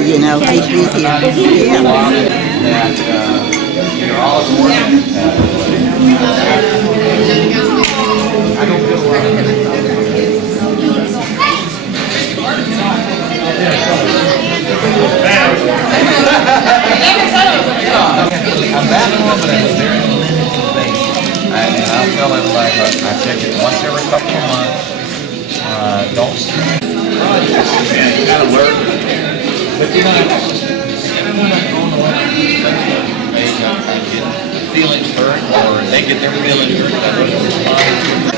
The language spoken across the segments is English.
you know, he'd be here. Yeah. That you're all important. I don't feel I'm back home, but I was there. I'll tell everybody, I check it once every couple of months. Don't man, you gotta learn. But you know, everyone that's on the left page, I get feelings hurt, or they get their feelings hurt. I don't respond.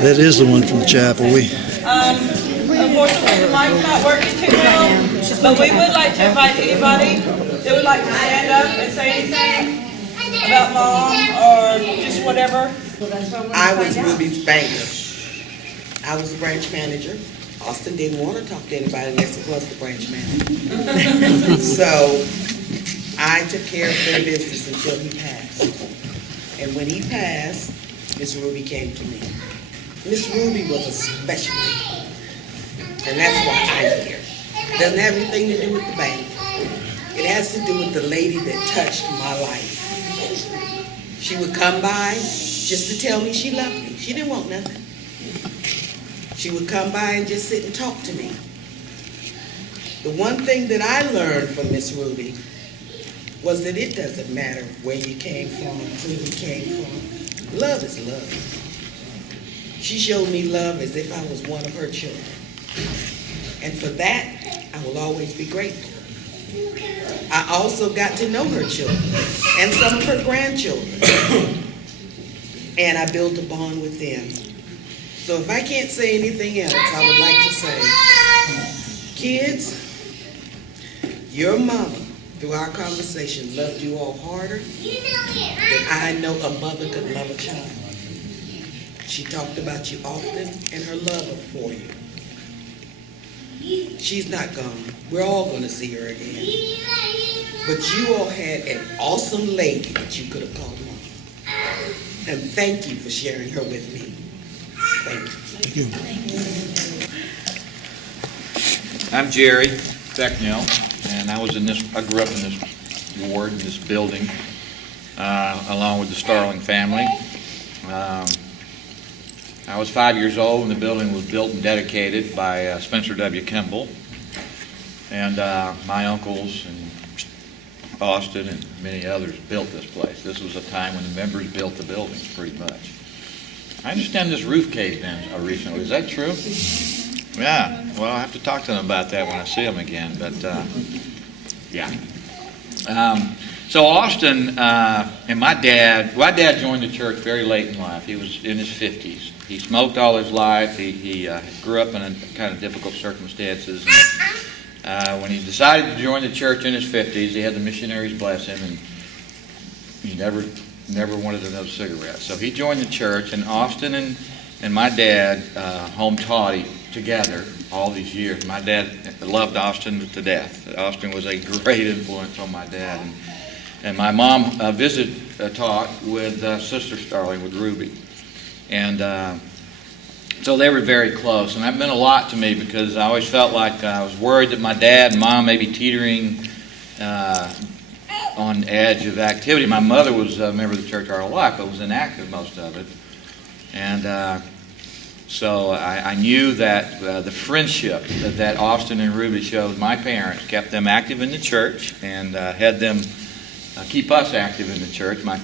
That is the one from the chapel. Unfortunately, the mic's not working too well, but we would like to invite anybody that would like to stand up and say anything about mom or just whatever. I was Ruby's banker. I was the branch manager. Austin didn't want to talk to anybody unless it was the branch manager. So I took care of their business until he passed. And when he passed, Miss Ruby came to me. Miss Ruby was a specialty, and that's why I'm here. Doesn't have anything to do with the bank. It has to do with the lady that touched my life. She would come by just to tell me she loved me. She didn't want nothing. She would come by and just sit and talk to me. The one thing that I learned from Miss Ruby was that it doesn't matter where you came from, who you came from. Love is love. She showed me love as if I was one of her children. And for that, I will always be grateful. I also got to know her children and some of her grandchildren. And I built a bond with them. So if I can't say anything else, I would like to say, kids, your mama, through our conversation, loved you all harder than I know a mother could love a child. She talked about you often and her love for you. She's not gone. We're all going to see her again. But you all had an awesome lady that you could have called mom. And thank you for sharing her with me. Thank you. I'm Jerry Becknell, and I grew up in this ward, in this building, along with the Starling family. I was 5 years old when the building was built and dedicated by Spencer W. Kimball. And my uncles and Austin and many others built this place. This was a time when the members built the buildings pretty much. I understand this roof caved in recently. Is that true? Yeah. Well, I'll have to talk to them about that when I see them again. But, yeah. So Austin and my dad joined the church very late in life. He was in his 50s. He smoked all his life. He grew up in a kind of difficult circumstances. And, when he decided to join the church in his 50s, he had the missionaries bless him, and he never wanted another cigarette. So he joined the church, and Austin and my dad home taught him together all these years. My dad loved Austin to death. Austin was a great influence on my dad. And my mom taught with Sister Starling, with Ruby. And so they were very close. And that meant a lot to me because I always felt like I was worried that my dad and mom may be teetering on edge of activity. My mother was a member of the church our whole life, but was inactive most of it. And so I knew that the friendship that Austin and Ruby showed my parents kept them active in the church and had them keep us active in the church, my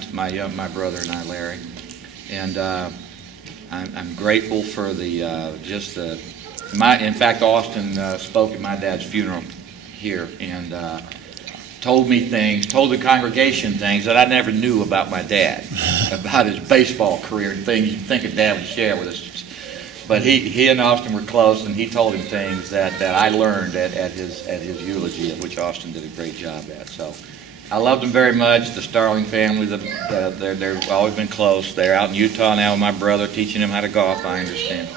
brother and I, Larry. And I'm grateful for in fact, Austin spoke at my dad's funeral here and told the congregation things that I never knew about my dad, about his baseball career and things you'd think a dad would share with us. But he and Austin were close, and he told him things that I learned at his eulogy, of which Austin did a great job at. So I loved them very much. The Starling family, they've always been close. They're out in Utah now with my brother, teaching him how to golf, I understand.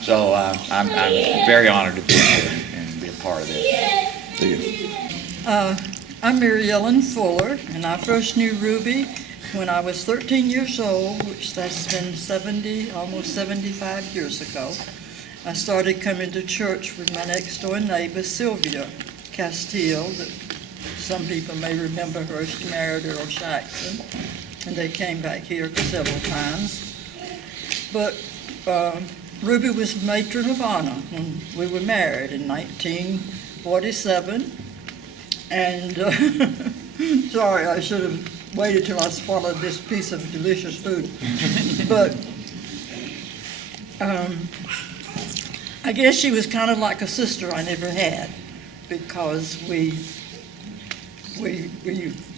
So I'm very honored to be here and be a part of this. I'm Mary Ellen Fuller, and I first knew Ruby when I was 13 years old, which that's been almost 75 years ago. I started coming to church with my next door neighbor, Sylvia Castile, that some people may remember her. She married Earl Jackson, and they came back here several times. But Ruby was matron of honor when we were married in 1947. And sorry, I should have waited till I swallowed this piece of delicious food. But I guess she was kind of like a sister I never had, because we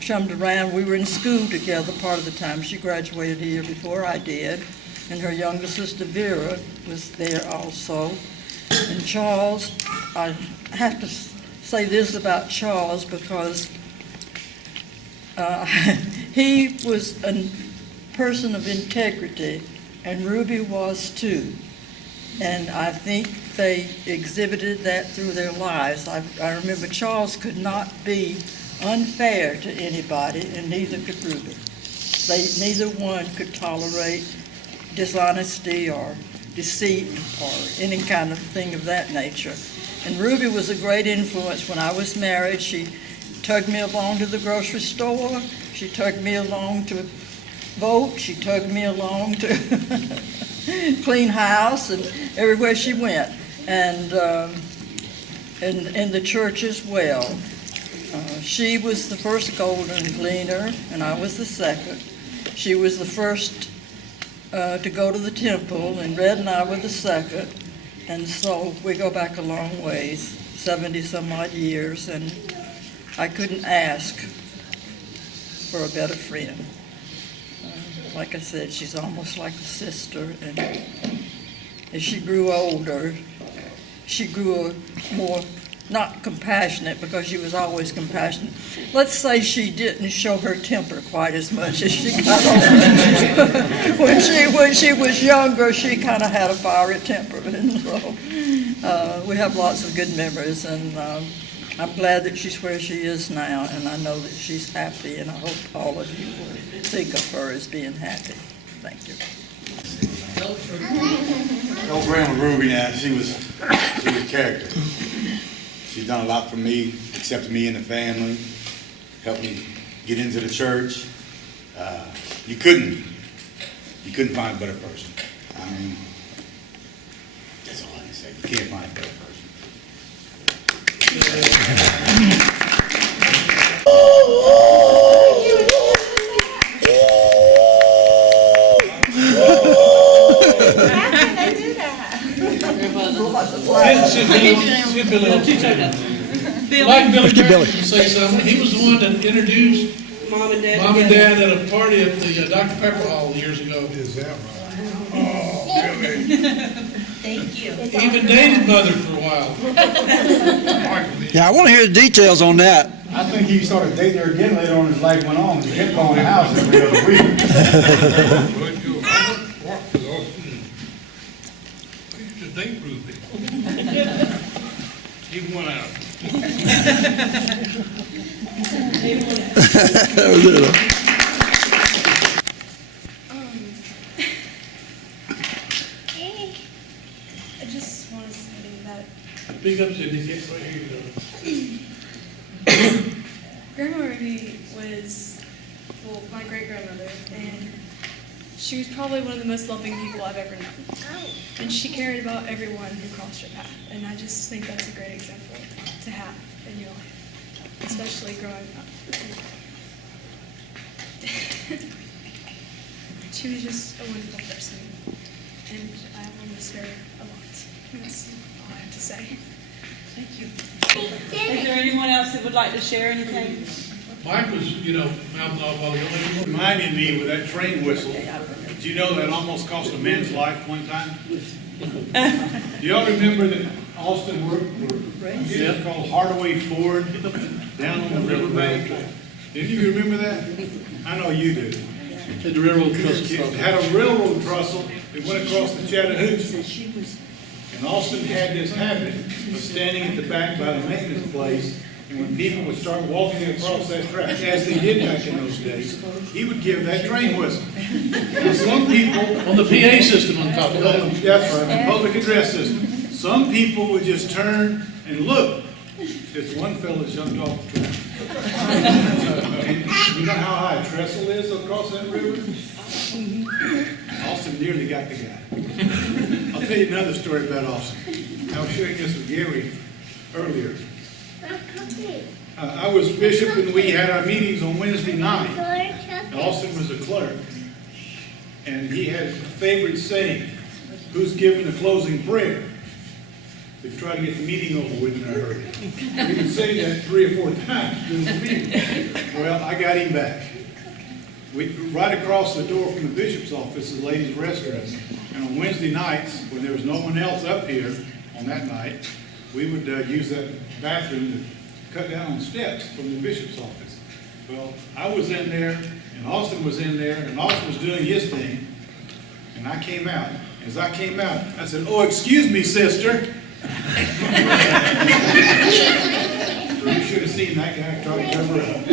chummed around. We were in school together part of the time. She graduated a year before I did, and her younger sister Vera was there also. And Charles, I have to say this about Charles because he was a person of integrity, and Ruby was too. And I think they exhibited that through their lives. I remember Charles could not be unfair to anybody, and neither could Ruby. Neither one could tolerate dishonesty or deceit or any kind of thing of that nature. And Ruby was a great influence when I was married. She tugged me along to the grocery store. She tugged me along to vote. She tugged me along to clean house and everywhere she went. And in the church as well. She was the first golden gleaner, and I was the second. She was the first to go to the temple, and Red and I were the second. And so we go back a long ways, 70 some odd years, and I couldn't ask for a better friend. Like I said, she's almost like a sister, and as she grew older, she grew more, not compassionate, because she was always compassionate. Let's say she didn't show her temper quite as much as she got older. when she was younger, she kind of had a fiery temper, and so we have lots of good memories, and I'm glad that she's where she is now, and I know that she's happy, and I hope all of you will think of her as being happy. Thank you. Old Grandma Ruby now, she was a character. She's done a lot for me, accepted me in the family, helped me get into the church. You couldn't find a better person. I mean, that's all I can say. You can't find a better person. Like Billy Graham to say something. He was the one that introduced Mom and Dad. Mom and Dad at a party at the Dr. Pepper Hall years ago. Is that right? Oh, really? Thank you. Even dated mother for a while. Yeah, I want to hear the details on that. I think he started dating her again later on as life went on. He kept calling the house every other week. I used to date Ruby. Even went out. That was it. I just want to say that Speak up, Sydney. Can't quite hear you. Grandma Ruby was, well, my great-grandmother, and she was probably one of the most loving people I've ever known. And she cared about everyone who crossed her path, and I just think that's a great example to have in your life. especially growing up. She was just a wonderful person, and I will miss her a lot. That's all I have to say. Thank you. Is there anyone else that would like to share anything? Mike was, mouthing off all the other. Reminded me with that train whistle, did you know that almost cost a man's life one time? Do y'all remember that Austin it's called Hardaway Ford down on the riverbank? Did you remember that? I know you do. Had the railroad trestle. It had a railroad trestle that went across the Chattahoochee. And Austin had this habit of standing at the back by the maintenance place, and when people would start walking across that track, as they did back in those days, he would give that train whistle. Now, some people... On the PA system on top of that. That's right, the public address system. Some people would just turn and look. This one fellow jumped off the track. And you know how high a trestle is across that river? Austin nearly got the guy. I'll tell you another story about Austin. I was sharing this with Gary earlier. I was bishop and we had our meetings on Wednesday night. Austin was a clerk. And he had a favorite saying, who's giving the closing prayer? To try to get the meeting over with in a hurry. He would say that 3 or 4 times during the meeting. Well, I got him back. Right across the door from the bishop's office is the ladies' restroom. And on Wednesday nights, when there was no one else up here on that night, we would use that bathroom to cut down on steps from the bishop's office. Well, I was in there, and Austin was in there, and Austin was doing his thing, and I came out. As I came out, I said, "Oh, excuse me, sister." You should have seen that guy try to cover up.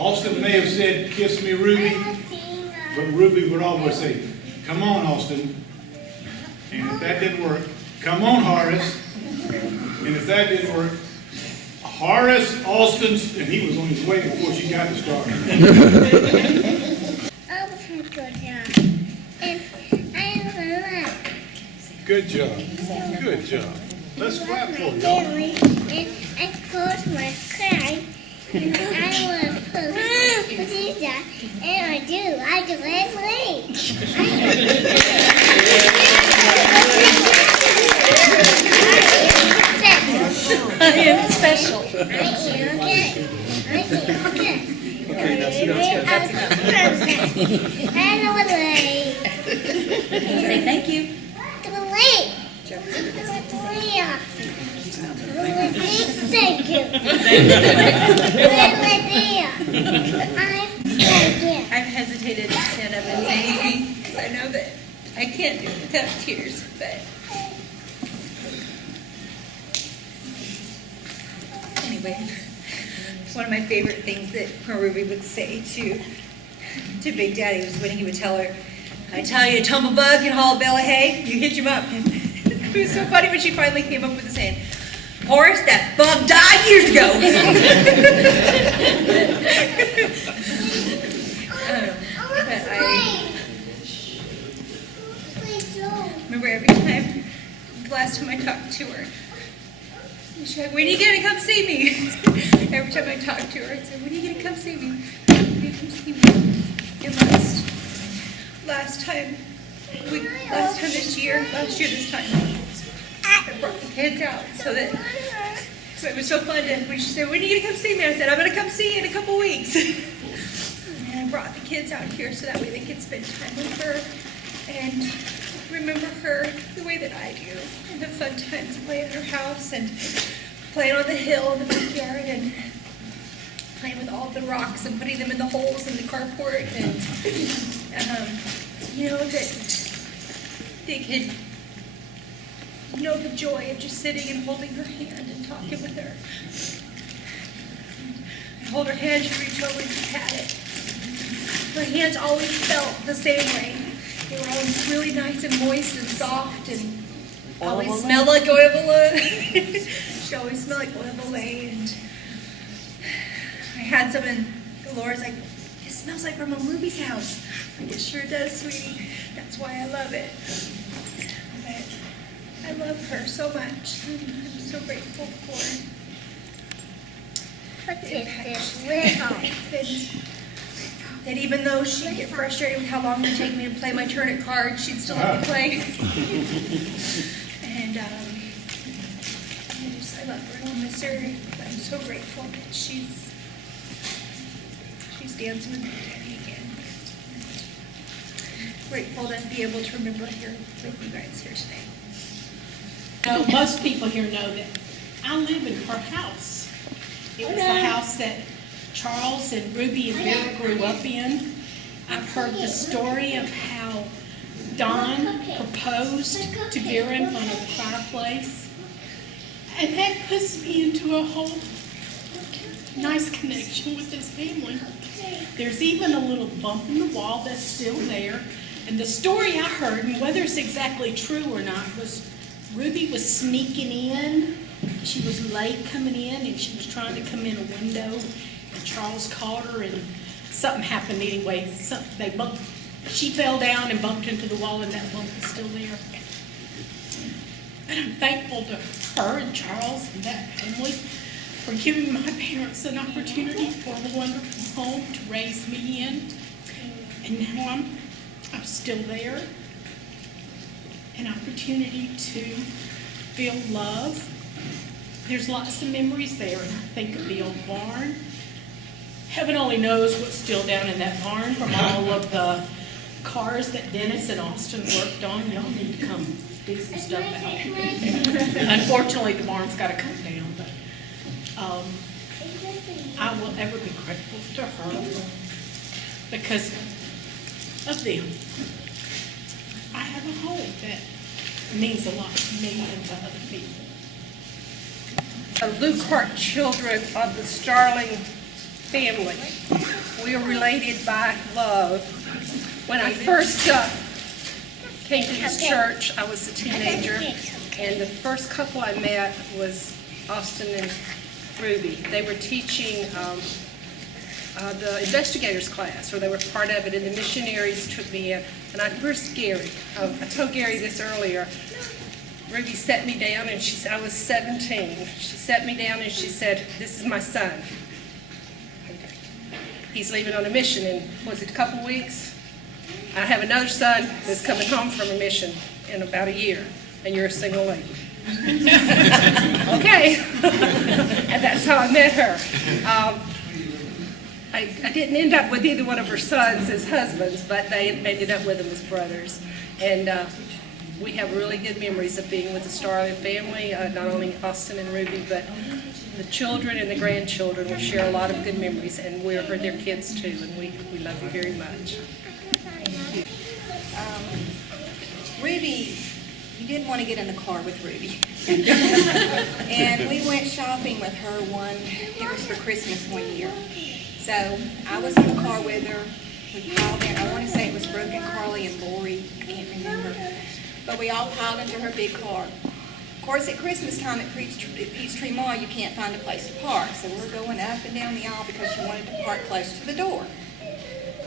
Austin may have said, "Kiss me, Ruby," but Ruby would always say, "Come on, Austin." And if that didn't work, "Come on, Horace." And if that didn't work, Horace, Austin, and he was on his way before she got to start. Good job. Good job. Let's clap for you. I closed my cry, and I was Patricia, and I do it I am special. Okay, that's Say thank you. Thank you. I've hesitated to stand up and say anything because I know that I can't do it without tears, but anyway, one of my favorite things that Ruby would say to Big Daddy was when he would tell her, "I tell you, a tumblebug can haul a bale of hay, you hitch him up." It was so funny when she finally came up with the saying, "Horace, that bug died years ago." But I remember every time, the last time I talked to her, she's like, "When are you going to come see me?" Every time I talked to her, I'd say, "When are you going to come see me? When are you going to come see me?" And last time this year this time, I brought the kids out so it was so fun. And when she said, "When are you going to come see me?" I said, "I'm going to come see you in a couple weeks." And I brought the kids out here so that way they could spend time with her and remember her the way that I do. And the fun times playing in her house and playing on the hill in the backyard and playing with all the rocks and putting them in the holes in the carport. And, that they could know the joy of just sitting and holding her hand and talking with her. I hold her hand, she reached over and she pat it. Her hands always felt the same way. They were always really nice and moist and soft and always smelled like oil of Olay. She always smelled like oil of Olay. And I had some and Laura's like, "It smells like from Ruby's house." Like, "It sure does, sweetie. That's why I love it." But I love her so much. I'm so grateful for What is this little? That even though she'd get frustrated with how long it would take me to play my turn at cards, she'd still let me play. And I love her and I'll miss her. I'm so grateful that she's dancing with Daddy again. Grateful to be able to remember here with you guys here today. Most people here know that I live in her house. It was the house that Charles and Ruby and Vera grew up in. I've heard the story of how Don proposed to Vera in front of the fireplace. And that puts me into a whole nice connection with this family. There's even a little bump in the wall that's still there. And the story I heard, and whether it's exactly true or not, was Ruby was sneaking in. She was late coming in, and she was trying to come in a window. And Charles caught her, and something happened anyway. She fell down and bumped into the wall, and that bump is still there. But I'm thankful to her and Charles and that family for giving my parents an opportunity for a wonderful home to raise me in. And now I'm still there. An opportunity to feel love. There's lots of memories there, and I think of the old barn. Heaven only knows what's still down in that barn from all of the cars that Dennis and Austin worked on. Y'all need to come dig some stuff out. Unfortunately, the barn's got to come down, but I will ever be grateful to her because of them. I have a home that means a lot to me and to other people. The Lukehart children of the Starling family. We are related by love. When I first came to this church, I was a teenager, and the first couple I met was Austin and Ruby. They were teaching the investigators class, or they were part of it, and the missionaries took me in. And where's Gary? I told Gary this earlier. Ruby sat me down, and I was 17. She sat me down and she said, "This is my son. He's leaving on a mission in, was it a couple weeks? I have another son that's coming home from a mission in about a year, and you're a single lady." Okay. And that's how I met her. I didn't end up with either one of her sons as husbands, but they ended up with them as brothers. And we have really good memories of being with the Starling family, not only Austin and Ruby, but the children and the grandchildren. We share a lot of good memories, and we're their kids too, and we love you very much. Ruby, you didn't want to get in the car with Ruby. And we went shopping with her it was for Christmas one year. So I was in the car with her. We piled in, I want to say it was Brooke and Carly and Lori, I can't remember. But we all piled into her big car. Of course, at Christmas time at Peachtree Mall, you can't find a place to park. So we're going up and down the aisle because she wanted to park close to the door.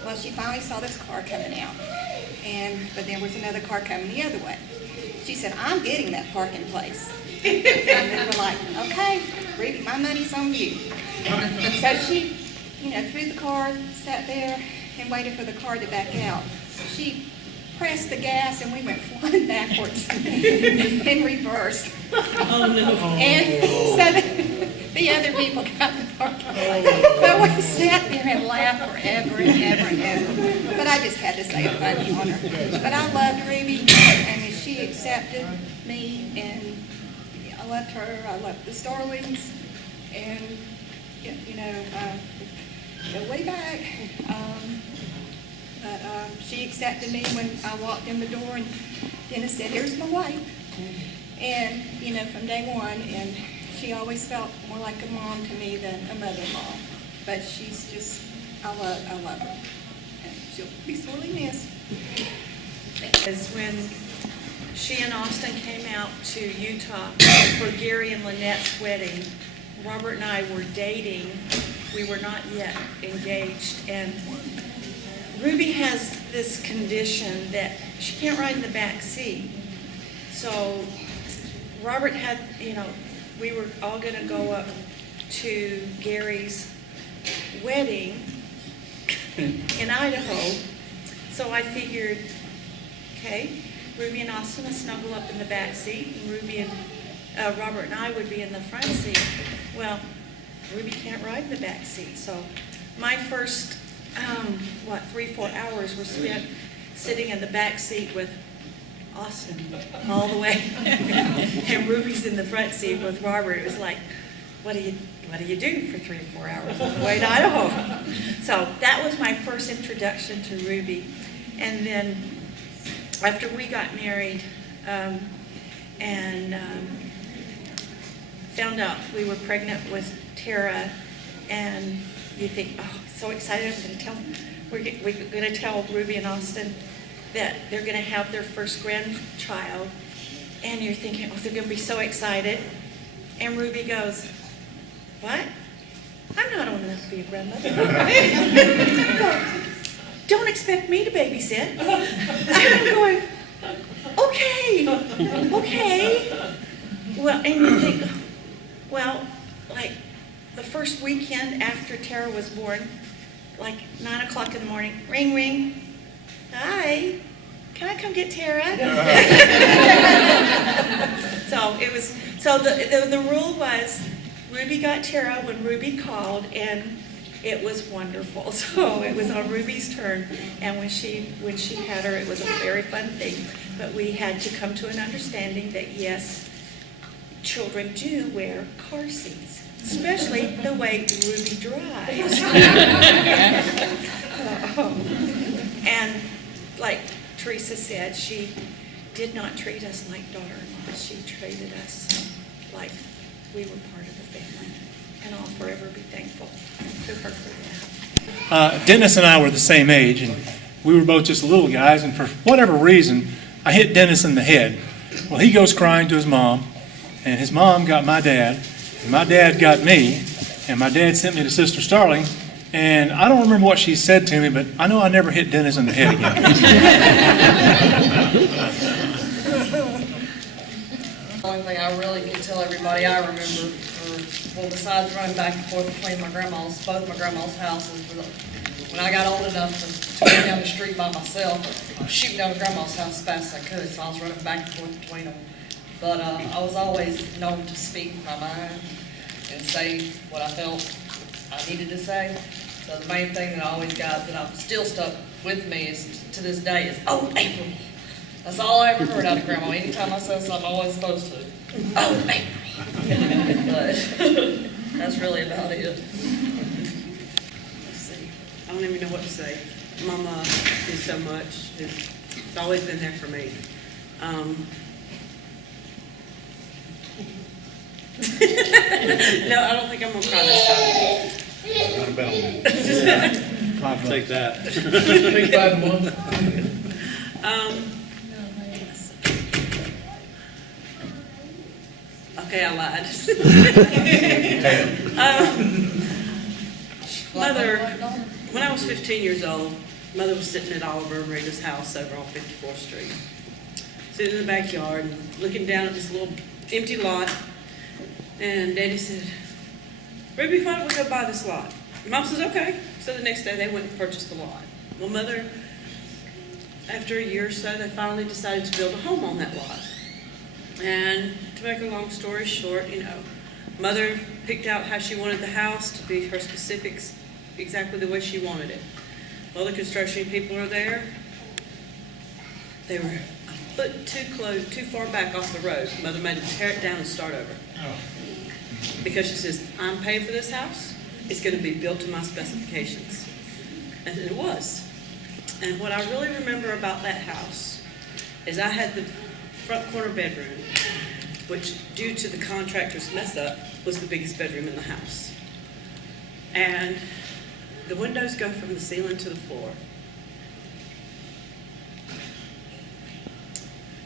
Well, she finally saw this car coming out. But there was another car coming the other way. She said, "I'm getting that parking place." And we were like, "Okay, Ruby, my money's on you." So she, threw the car, sat there, and waited for the car to back out. She pressed the gas, and we went flying backwards in reverse. Oh, no. And so the other people got the parking lot. But we sat there and laughed forever and ever and ever. But I just had to say a funny on her. But I loved Ruby, and she accepted me, and I loved her. I loved the Starlings, and go way back. But she accepted me when I walked in the door, and Dennis said, "Here's my wife." And, from day one, and she always felt more like a mom to me than a mother-in-law. But she's just, I love her. And she'll be sorely missed. Is when she and Austin came out to Utah for Gary and Lynette's wedding. Robert and I were dating. We were not yet engaged. And Ruby has this condition that she can't ride in the back seat. So Robert had, we were all going to go up to Gary's wedding in Idaho. So I figured, okay, Ruby and Austin will snuggle up in the back seat, and Ruby and Robert and I would be in the front seat. Well, Ruby can't ride in the back seat, so my first, 3-4 hours were spent sitting in the back seat with Austin all the way, and Ruby's in the front seat with Robert. It was like, what do you do for 3 or 4 hours on the way to Idaho? So that was my first introduction to Ruby. And then after we got married and found out we were pregnant with Tara, and you think, oh, so excited, we're going to tell Ruby and Austin that they're going to have their first grandchild, and you're thinking, oh, they're going to be so excited. And Ruby goes, what? I'm not old enough to be a grandmother. Don't expect me to babysit. And I'm going, okay. Well, and you think, well, like the first weekend after Tara was born, like 9 o'clock in the morning, ring, ring. Hi, can I come get Tara? So the rule was Ruby got Tara when Ruby called, and it was wonderful. So it was on Ruby's turn, and when she had her, it was a very fun thing. But we had to come to an understanding that yes, children do wear car seats, especially the way Ruby drives. And like Teresa said, she did not treat us like daughter-in-law. She treated us like we were part of the family, and I'll forever be thankful to her for that. Dennis and I were the same age, and we were both just little guys, and for whatever reason, I hit Dennis in the head. Well, he goes crying to his mom, and his mom got my dad, and my dad got me, and my dad sent me to Sister Starling, and I don't remember what she said to me, but I know I never hit Dennis in the head again. The only thing I really can tell everybody I remember, besides running back and forth between both my grandma's houses, when I got old enough to run down the street by myself, I was shooting down to grandma's house as fast as I could, so I was running back and forth between them. But I was always known to speak my mind and say what I felt I needed to say. So the main thing that I always got that I'm still stuck with me is to this day is, oh, April. That's all I ever heard out of Grandma. Anytime I said something, I'm always supposed to. Oh, April. But that's really about it. Let's see. I don't even know what to say. Mama did so much. It's always been there for me. No, I don't think I'm gonna cry this time. Not about me. I'll take that. Take 5 1. Okay, I lied. Mother, when I was 15 years old, Mother was sitting at Oliver and Rita's house over on 54th Street, sitting in the backyard and looking down at this little empty lot. And Daddy said, Ruby, why don't we go buy this lot? And Mom says, okay. So the next day they went and purchased the lot. Well, Mother, after a year or so, they finally decided to build a home on that lot. And to make a long story short, Mother picked out how she wanted the house to be her specifics, exactly the way she wanted it. All the construction people are there. They were a foot too far back off the road. Mother made them tear it down and start over. Because she says, I'm paying for this house. It's going to be built to my specifications. And it was. And what I really remember about that house is I had the front corner bedroom, which due to the contractor's mess up, was the biggest bedroom in the house. And the windows go from the ceiling to the floor.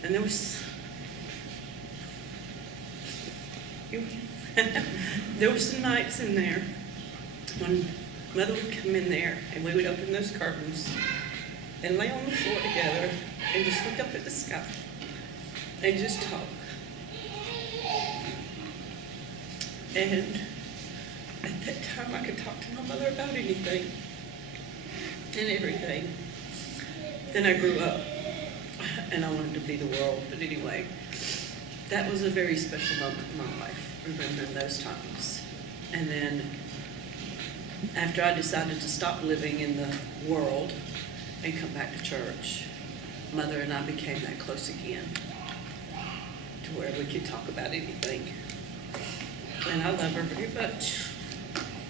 And there was some nights in there when Mother would come in there and we would open those curtains and lay on the floor together and just look up at the sky and just talk. And at that time I could talk to my mother about anything and everything. Then I grew up and I wanted to be the world, but anyway, that was a very special moment in my life, remembering those times. And then after I decided to stop living in the world and come back to church, Mother and I became that close again to where we could talk about anything. And I love her very much.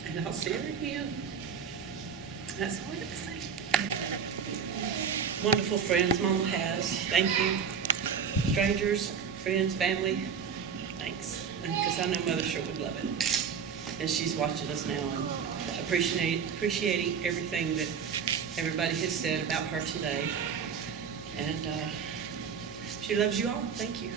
And I'll see her again. That's all I have to say. Wonderful friends Mama has. Thank you. Strangers, friends, family, thanks. Because I know Mother sure would love it. And she's watching us now and appreciating everything that everybody has said about her today. And she loves you all. Thank you.